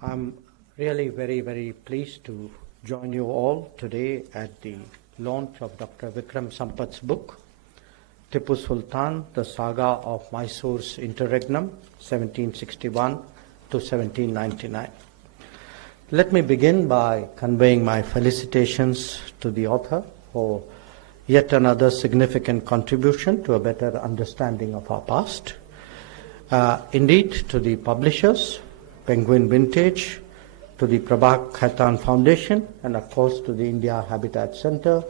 I'm really very pleased to join you all today at the launch of Dr. Vikram Sampath's book, Tipu Sultan, the Saga of Mysore's Interregnum, 1761 to 1799. Let me begin by conveying my felicitations to the author for yet another significant contribution to a better understanding of our past. Indeed, to the publishers, Penguin Vintage, to the Prabha Khaitan Foundation, and of course to the India Habitat Center,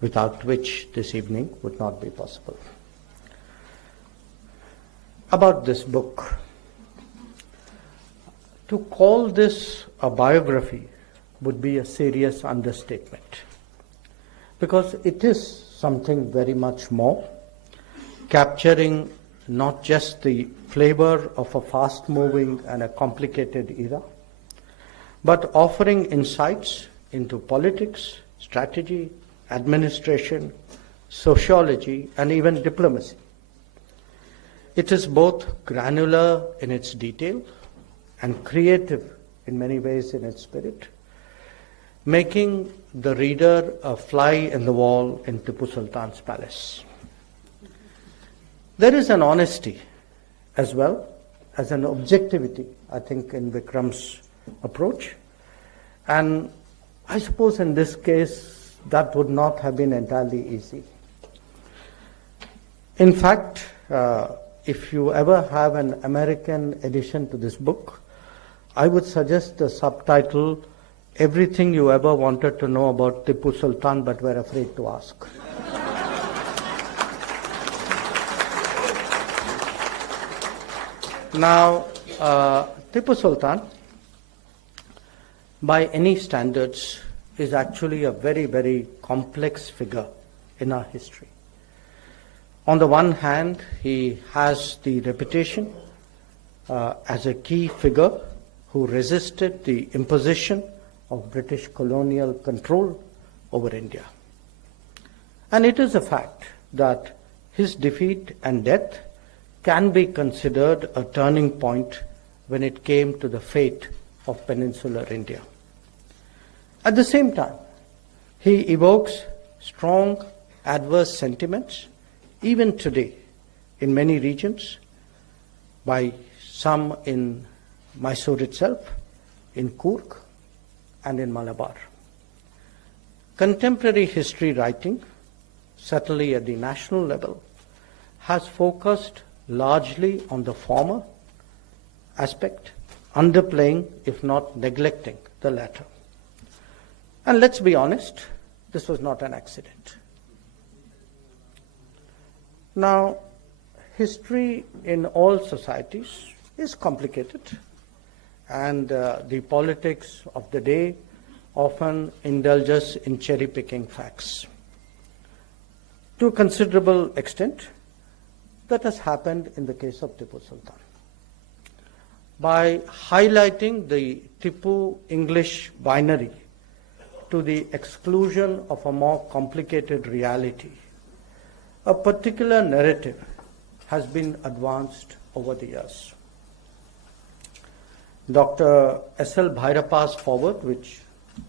without which this evening would not be possible. About this book. To call this a biography would be a serious understatement, because it is something very much more, capturing not just the flavor of a fast-moving and a complicated era, but offering insights into politics, strategy, administration, sociology, and even diplomacy. It is both granular in its detail and creative in many ways in its spirit, making the reader a fly in the wall in Tipu Sultan's palace. There is an honesty as well as an objectivity, I think, in Vikram's approach. And I suppose in this case, that would not have been entirely easy. In fact, if you ever have an American edition to this book, I would suggest the subtitle, Everything You Ever Wanted to Know About Tipu Sultan But Were Afraid to Ask. Now, Tipu Sultan, by any standards, is actually a very complex figure in our history. On the one hand, he has the reputation as a key figure who resisted the imposition of British colonial control over India. And it is a fact that his defeat and death can be considered a turning point when it came to the fate of peninsular India. At the same time, he evokes strong adverse sentiments, even today, in many regions, by some in Mysore itself, in Coorg, and in Malabar. Contemporary history writing, certainly at the national level, has focused largely on the former aspect, underplaying, if not neglecting, the latter. And let's be honest, this was not an accident. Now, history in all societies is complicated, and the politics of the day often indulges in cherry-picking facts. To a considerable extent, that has happened in the case of Tipu Sultan. By highlighting the Tipu English binary to the exclusion of a more complicated reality, a particular narrative has been advanced over the years. Dr. S.L. Bhairappa's foreword, which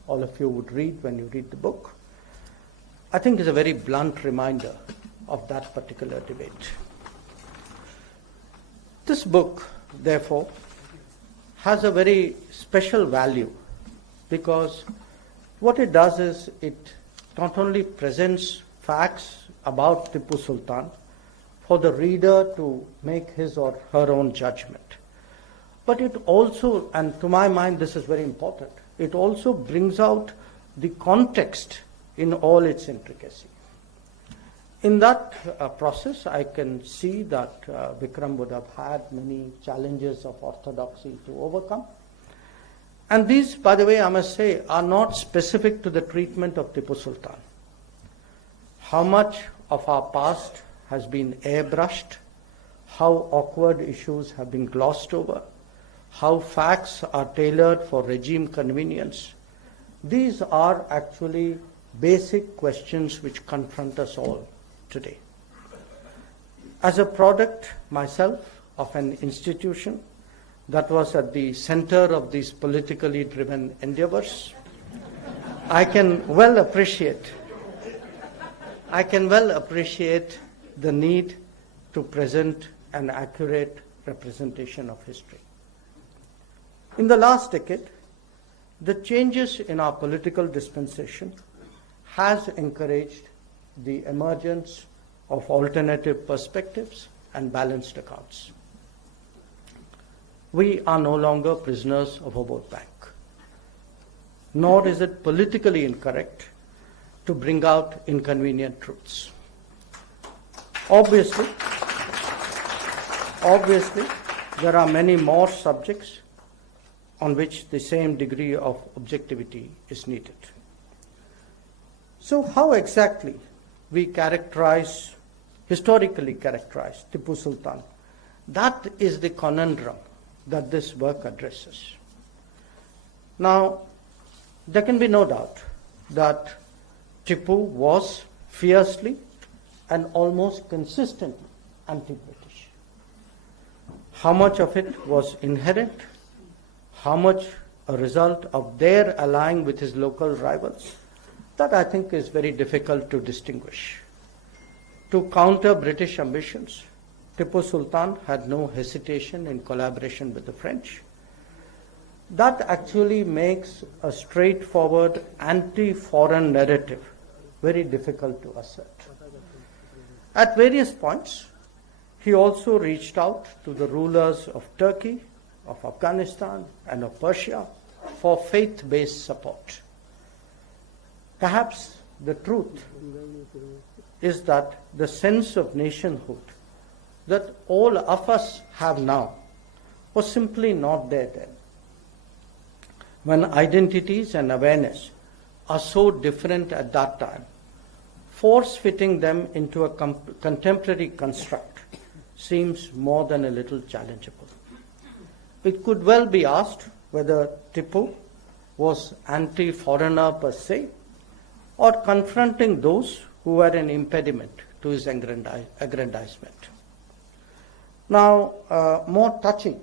all of you would read when you read the book, I think is a very blunt reminder of that particular debate. This book, therefore, has a very special value because what it does is it not only presents facts about Tipu Sultan for the reader to make his or her own judgment, but it also, and to my mind this is very important, it also brings out the context in all its intricacy. In that process, I can see that Vikram would have had many challenges of orthodoxy to overcome. And these, by the way, I must say, are not specific to the treatment of Tipu Sultan. How much of our past has been airbrushed, how awkward issues have been glossed over, how facts are tailored for regime convenience. These are actually basic questions which confront us all today. As a product myself of an institution that was at the center of these politically driven endeavors. I can well appreciate the need to present an accurate representation of history. In the last decade, the changes in our political dispensation has encouraged the emergence of alternative perspectives and balanced accounts. We are no longer prisoners of a vote bank, nor is it politically incorrect to bring out inconvenient truths. Obviously, there are many more subjects on which the same degree of objectivity is needed. So how exactly we historically characterize Tipu Sultan? That is the conundrum that this work addresses. Now, there can be no doubt that Tipu was fiercely and almost consistently anti-British. How much of it was inherent? How much a result of their allying with his local rivals? That I think is very difficult to distinguish. To counter British ambitions, Tipu Sultan had no hesitation in collaboration with the French. That actually makes a straightforward anti-foreign narrative very difficult to assert. At various points, he also reached out to the rulers of Turkey, of Afghanistan, and of Persia for faith-based support. Perhaps the truth is that the sense of nationhood that all of us have now was simply not there then. When identities and awareness are so different at that time, force-fitting them into a contemporary construct seems more than a little challengeable. It could well be asked whether Tipu was anti-foreigner per se, or confronting those who were an impediment to his aggrandizement. Now, more touching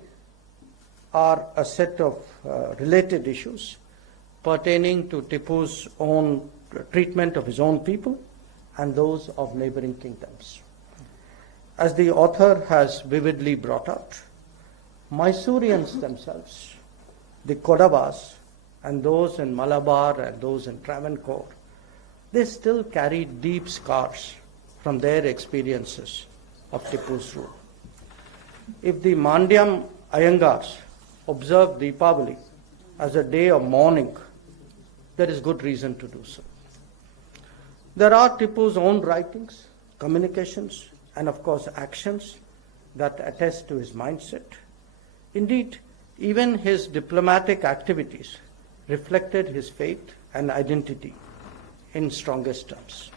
are a set of related issues pertaining to Tipu's own treatment of his own people and those of neighboring kingdoms. As the author has vividly brought out, Mysoreans themselves, the Kodavas, and those in Malabar and those in Travancore, they still carry deep scars from their experiences of Tipu's rule. If the Mandyam Iyengars observe Deepavali as a day of mourning, there is good reason to do so. There are Tipu's own writings, communications, and of course actions that attest to his mindset. Indeed, even his diplomatic activities reflected his faith and identity in strongest terms.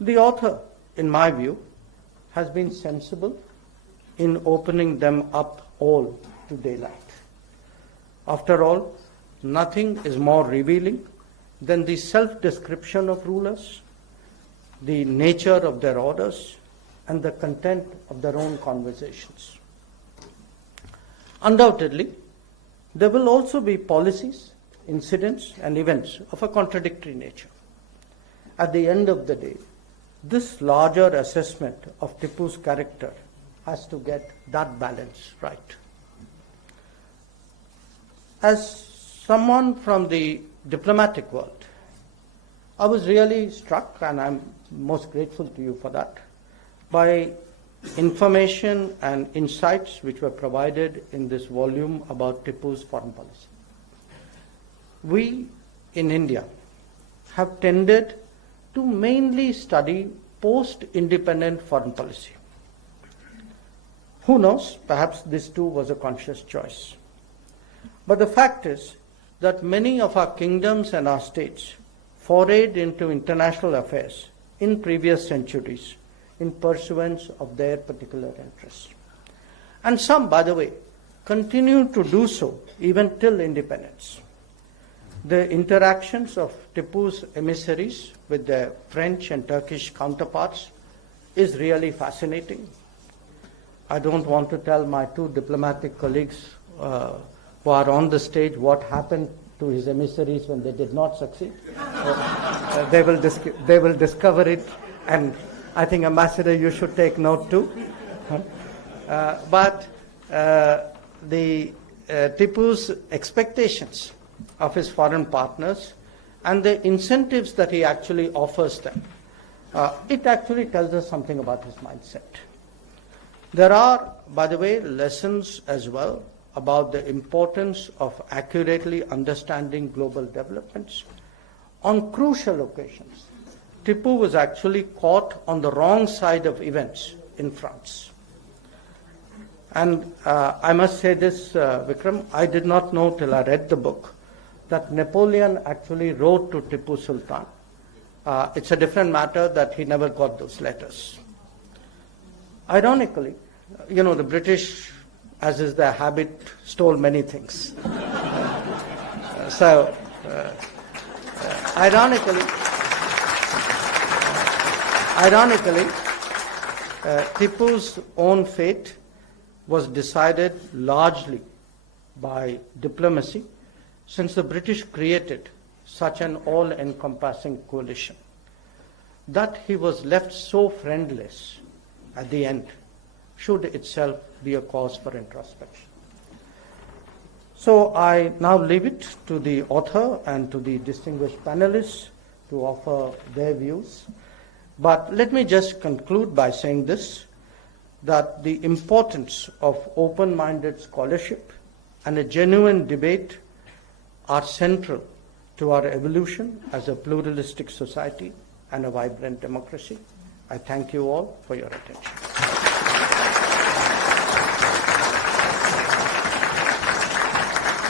The author, in my view, has been sensible in opening them up all to daylight. After all, nothing is more revealing than the self-description of rulers, the nature of their orders, and the content of their own conversations. Undoubtedly, there will also be policies, incidents, and events of a contradictory nature. At the end of the day, this larger assessment of Tipu's character has to get that balance right. As someone from the diplomatic world, I was really struck, and I'm most grateful to you for that, by information and insights which were provided in this volume about Tipu's foreign policy. We in India have tended to mainly study post-independent foreign policy. Who knows, perhaps this too was a conscious choice. But the fact is that many of our kingdoms and our states forayed into international affairs in previous centuries in pursuance of their particular interests. And some, by the way, continue to do so even till independence. The interactions of Tipu's emissaries with their French and Turkish counterparts is really fascinating. I don't want to tell my two diplomatic colleagues who are on the stage what happened to his emissaries when they did not succeed. They will discover it, and I think, Ambassador, you should take note too. But Tipu's expectations of his foreign partners and the incentives that he actually offers them, it actually tells us something about his mindset. There are, by the way, lessons as well about the importance of accurately understanding global developments. On crucial occasions, Tipu was actually caught on the wrong side of events in France. And I must say this, Vikram, I did not know till I read the book that Napoleon actually wrote to Tipu Sultan. It's a different matter that he never got those letters. Ironically, you know, the British, as is their habit, stole many things. Ironically, Tipu's own fate was decided largely by diplomacy, since the British created such an all-encompassing coalition that he was left so friendless at the end should itself be a cause for introspection. So I now leave it to the author and to the distinguished panelists to offer their views. But let me just conclude by saying this, that the importance of open-minded scholarship and a genuine debate are central to our evolution as a pluralistic society and a vibrant democracy. I thank you all for your attention.